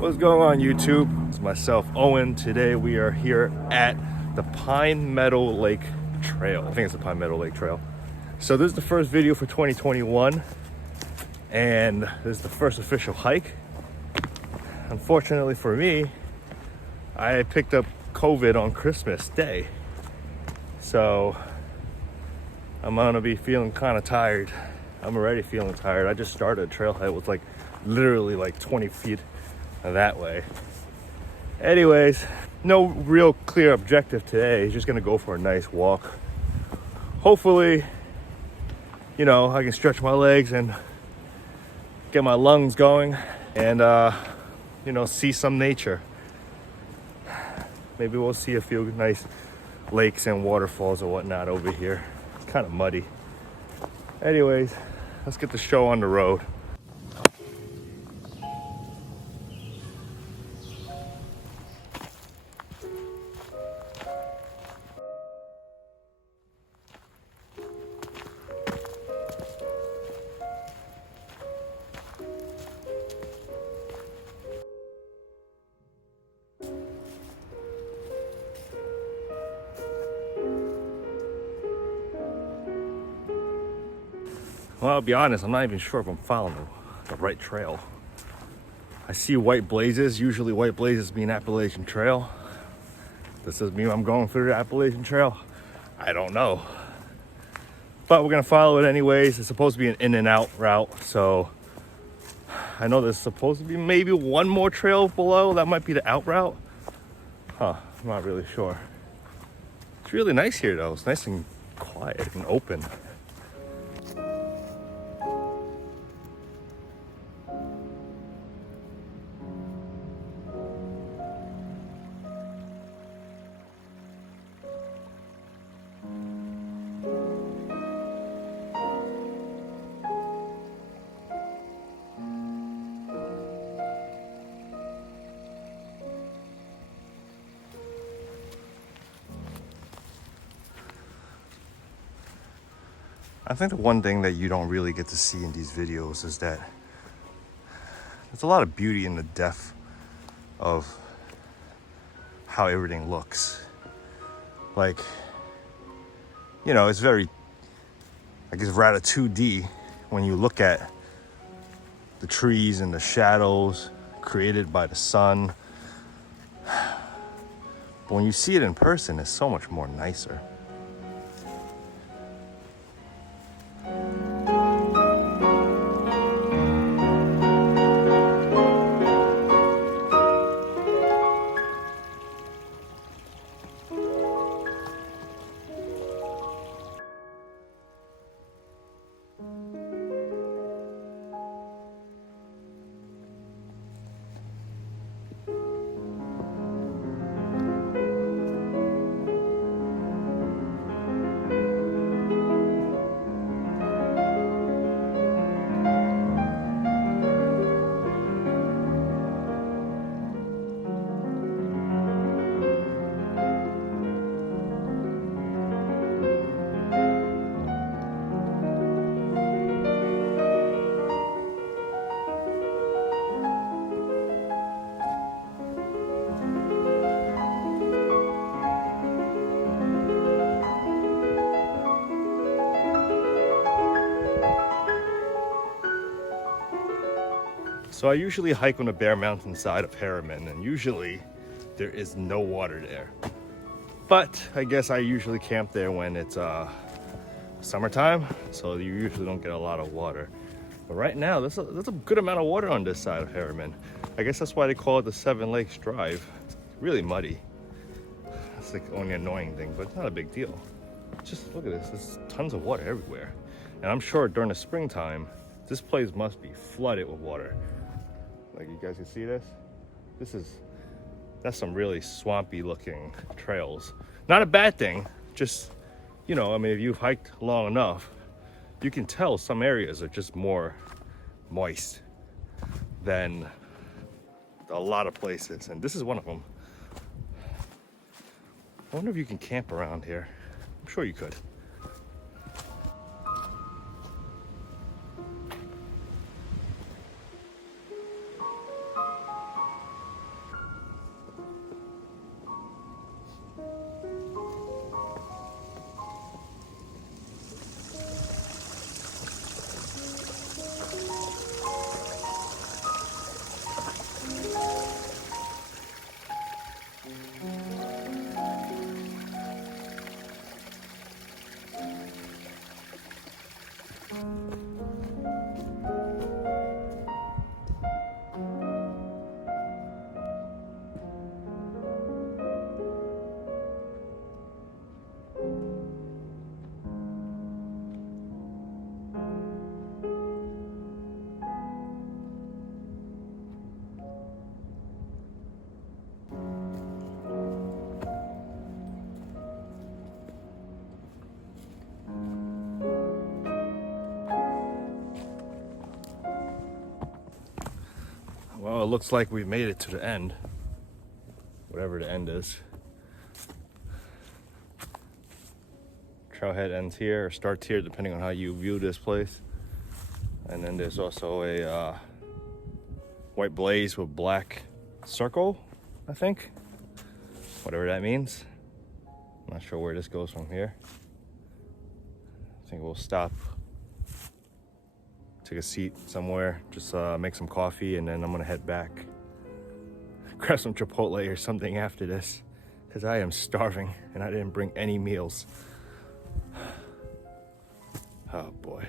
What's going on, YouTube? It's myself, Owen. Today we are here at the Pine Meadow Lake Trail. I think it's the Pine Meadow Lake Trail. So this is the first video for 2021, and this is the first official hike. Unfortunately for me, I picked up COVID on Christmas Day. So I'm gonna be feeling kind of tired. I'm already feeling tired. I just started a trail hike with literally 20 feet that way. Anyways, no real clear objective today. Just gonna go for a nice walk. Hopefully, I can stretch my legs and get my lungs going and, see some nature. Maybe we'll see a few nice lakes and waterfalls or whatnot over here. Kind of muddy. Anyways, let's get the show on the road. Well, I'll be honest, I'm not even sure if I'm following the right trail. I see white blazes. Usually white blazes mean Appalachian Trail. Does this mean I'm going through the Appalachian Trail? I don't know. But we're gonna follow it anyways. It's supposed to be an in and out route. So I know there's supposed to be maybe one more trail below. That might be the out route. I'm not really sure. It's really nice here though. It's nice and quiet and open. I think the one thing that you don't really get to see in these videos is that there's a lot of beauty in the depth of how everything looks. It's very, rather 2D when you look at the trees and the shadows created by the sun. But when you see it in person, it's so much more nicer. So I usually hike on the bare mountainside of Harriman, and usually there is no water there. But I guess I usually camp there when it's summertime, so you usually don't get a lot of water. But right now, there's a good amount of water on this side of Harriman. I guess that's why they call it the Seven Lakes Drive. It's really muddy. That's the only annoying thing, but it's not a big deal. Just look at this, there's tons of water everywhere. And I'm sure during the springtime, this place must be flooded with water. You guys can see this? That's some really swampy looking trails. Not a bad thing, just, if you've hiked long enough, you can tell some areas are just more moist than a lot of places, and this is one of them. I wonder if you can camp around here. I'm sure you could. Well, it looks like we made it to the end. Whatever the end is. Trailhead ends here or starts here, depending on how you view this place. And then there's also a white blaze with black circle, I think. Whatever that means. I'm not sure where this goes from here. I think we'll stop, take a seat somewhere, just make some coffee, and then I'm gonna head back. Grab some Chipotle or something after this, because I am starving and I didn't bring any meals. Oh boy.